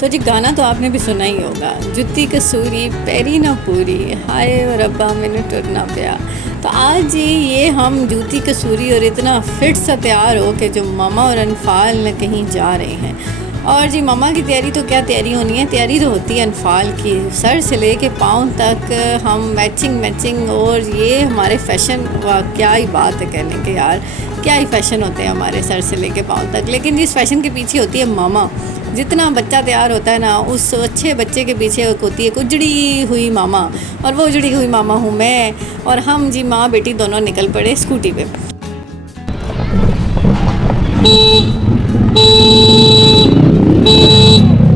तो जी गाना तो आपने भी सुना ही होगा, जुत्ती कसूरी पैरी ना पूरी, हाय रब्बा मैंने टुरना पिया। तो आज जी ये हम जूती कसूरी और इतना फिट सा तैयार हो के जो मामा और अनफाल न कहीं जा रहे हैं। और जी मामा की तैयारी तो क्या तैयारी होनी है, तैयारी तो होती है अनफाल की, सर से ले के पाँव तक हम मैचिंग मैचिंग। और ये हमारे फ़ैशन, वाह क्या ही बात है कहने के यार, क्या ही फ़ैशन होते हैं हमारे सर से लेके पाँव तक। लेकिन इस फ़ैशन के पीछे होती है मामा। जितना बच्चा तैयार होता है ना, उस अच्छे बच्चे के पीछे होती है एक उजड़ी हुई मामा। और वो उजड़ी हुई मामा हूँ मैं। और हम जी माँ बेटी दोनों निकल पड़े स्कूटी पे।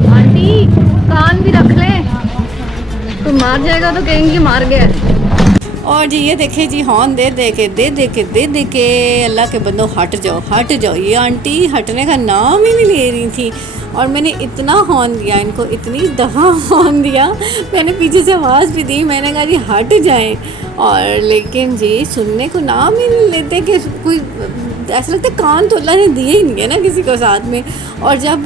आंटी कान भी रख ले, कोई मार जाएगा तो कहेंगे मार गया। और जी ये देखे जी हॉर्न दे के अल्लाह के बंदो हट जाओ हट जाओ। ये आंटी हटने का नाम ही नहीं ले रही थी। और मैंने इतना हॉर्न दिया इनको, इतनी दफ़ा हॉर्न दिया, मैंने पीछे से आवाज़ भी दी, मैंने कहा जी हट जाएं। और लेकिन जी सुनने को नाम ही नहीं लेते कि कोई, ऐसा लगता है कान तो अल्लाह ने दिए ही नहीं है ना किसी को साथ में। और जब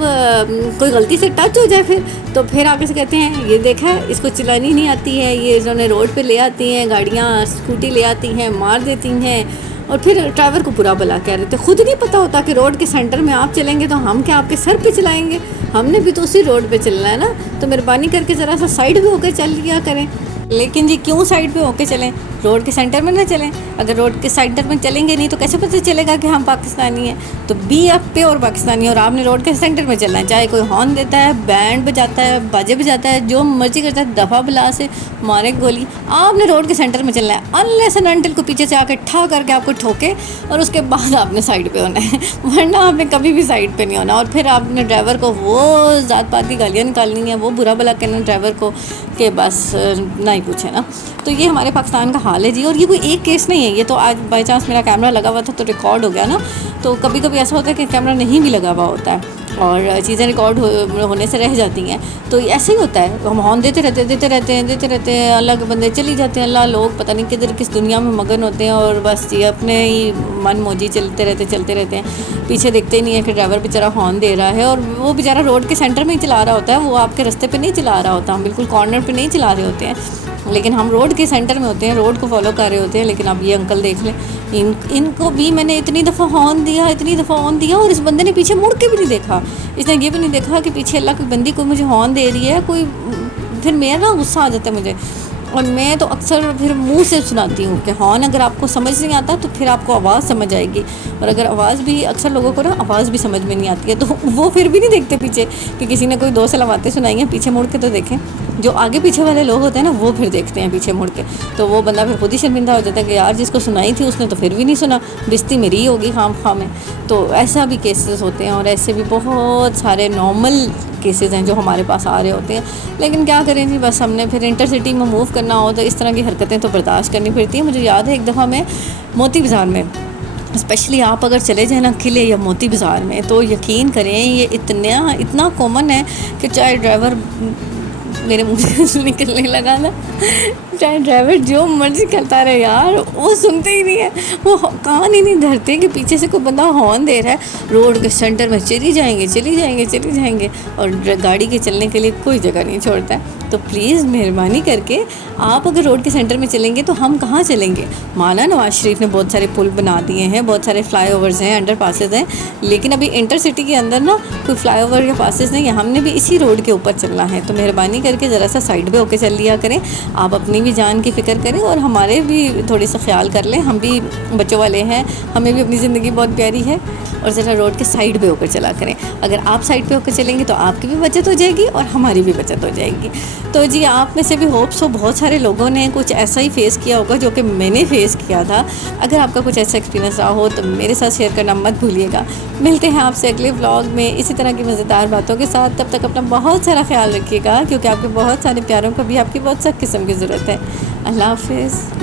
कोई गलती से टच हो जाए तो फिर आगे से कहते हैं ये देखा है इसको चलानी नहीं आती है, ये इन्होंने रोड पे ले आती हैं गाड़ियाँ, स्कूटी ले आती हैं, मार देती हैं। और फिर ड्राइवर को बुरा भला कह रहे थे, खुद नहीं पता होता कि रोड के सेंटर में आप चलेंगे तो हम क्या आपके सर पे चलाएंगे, हमने भी तो उसी रोड पे चलना है ना। तो मेहरबानी करके ज़रा सा साइड पे होकर चल लिया करें। लेकिन जी क्यों साइड पे होके चलें, रोड के सेंटर में ना चलें। अगर रोड के सेंटर में चलेंगे नहीं तो कैसे पता चलेगा कि हम पाकिस्तानी हैं। तो बी आप पे और पाकिस्तानी, और आपने रोड के सेंटर में चलना है। चाहे कोई हॉर्न देता है, बैंड बजाता है, बाजे बजाता है, जो मर्जी करता है, दफ़ा बुला से मारे गोली, आपने रोड के सेंटर में चलना है। अनलेस एंड अनटिल को पीछे से आके ठा करके आपको ठोके और उसके बाद आपने साइड पे होना है, वरना आपने कभी भी साइड पे नहीं होना। और फिर आपने ड्राइवर को वो ज़ात पात की गालियाँ निकालनी है, वो बुरा भला कहना ड्राइवर को कि बस ना ही पूछे ना। तो ये हमारे पाकिस्तान का हाल है जी। और ये कोई एक केस नहीं है, ये तो आज बाई चांस मेरा कैमरा लगा हुआ था तो रिकॉर्ड हो गया ना। तो कभी कभी ऐसा होता है कि कैमरा नहीं भी लगा हुआ होता है और चीज़ें रिकॉर्ड होने से रह जाती हैं। तो ऐसे ही होता है, हम हॉर्न देते रहते हैं, अल्लाह के बंदे चली जाते हैं। अल्लाह लोग पता नहीं किधर किस दुनिया में मगन होते हैं और बस ये अपने ही मन मौजी चलते रहते हैं। पीछे देखते ही नहीं है कि ड्राइवर बेचारा हॉर्न दे रहा है और वो बेचारा रोड के सेंटर में ही चला रहा होता है, वो आपके रास्ते पे नहीं चला रहा होता, हम बिल्कुल कॉर्नर पे नहीं चला रहे होते हैं। लेकिन हम रोड के सेंटर में होते हैं, रोड को फॉलो कर रहे होते हैं। लेकिन अब ये अंकल देख लें, इनको भी मैंने इतनी दफ़ा हॉर्न दिया और इस बंदे ने पीछे मुड़ के भी नहीं देखा। इसने ये भी नहीं देखा कि पीछे अल्लाह की बंदी को मुझे हॉर्न दे रही है कोई। फिर मेरा ना गुस्सा आ जाता है मुझे, और मैं तो अक्सर फिर मुंह से सुनाती हूँ कि हॉर्न अगर आपको समझ नहीं आता तो फिर आपको आवाज़ समझ आएगी। और अगर आवाज़ भी, अक्सर लोगों को ना आवाज़ भी समझ में नहीं आती है तो वो फिर भी नहीं देखते पीछे कि किसी ने कोई 2 सलावातें सुनाई हैं, पीछे मुड़ के तो देखें। जो आगे पीछे वाले लोग होते हैं ना वो फिर देखते हैं पीछे मुड़ के, तो वो बंदा फिर खुद ही शर्मिंदा हो जाता है कि यार जिसको सुनाई थी उसने तो फिर भी नहीं सुना, बेइज्जती मेरी ही होगी खाम खा में। तो ऐसा भी केसेस होते हैं और ऐसे भी बहुत सारे नॉर्मल केसेस हैं जो हमारे पास आ रहे होते हैं। लेकिन क्या करें जी, बस हमने फिर इंटरसिटी में मूव करना हो तो इस तरह की हरकतें तो बर्दाश्त करनी पड़ती हैं। मुझे याद है एक दफ़ा मैं मोती बाज़ार में, स्पेशली आप अगर चले जाए ना किले या मोती बाज़ार में, तो यकीन करें ये इतना कॉमन है कि चाहे ड्राइवर, मेरे मुँह से निकलने लगा ना, चाहे ड्राइवर जो मर्जी करता रहे यार, वो सुनते ही नहीं है, वो कान ही नहीं धरते कि पीछे से कोई बंदा हॉर्न दे रहा है। रोड के सेंटर में चली जाएंगे और गाड़ी के चलने के लिए कोई जगह नहीं छोड़ता है। तो प्लीज़ मेहरबानी करके आप अगर रोड के सेंटर में चलेंगे तो हम कहाँ चलेंगे। माना नवाज शरीफ ने बहुत सारे पुल बना दिए हैं, बहुत सारे फ्लाईओवर्स हैं, अंडर पासेज हैं, लेकिन अभी इंटरसिटी के अंदर ना कोई फ्लाईओवर या पासेज नहीं है, हमने भी इसी रोड के ऊपर चलना है। तो मेहरबानी करके ज़रा सा साइड पे होके चल लिया करें। आप अपनी भी जान की फ़िक्र करें और हमारे भी थोड़ी सा ख्याल कर लें, हम भी बच्चों वाले हैं, हमें भी अपनी ज़िंदगी बहुत प्यारी है। और ज़रा रोड के साइड पे होकर चला करें। अगर आप साइड पे होकर चलेंगे तो आपकी भी बचत हो जाएगी और हमारी भी बचत हो जाएगी। तो जी आप में से भी होप्स हो बहुत सारे लोगों ने कुछ ऐसा ही फेस किया होगा जो कि मैंने फेस किया था। अगर आपका कुछ ऐसा एक्सपीरियंस रहा हो तो मेरे साथ शेयर करना मत भूलिएगा। मिलते हैं आपसे अगले व्लॉग में इसी तरह की मज़ेदार बातों के साथ। तब तक अपना बहुत सारा ख्याल रखिएगा, क्योंकि आपके बहुत सारे प्यारों को भी आपकी बहुत सख्त किस्म की ज़रूरत है। अल्लाह हाफ़िज़।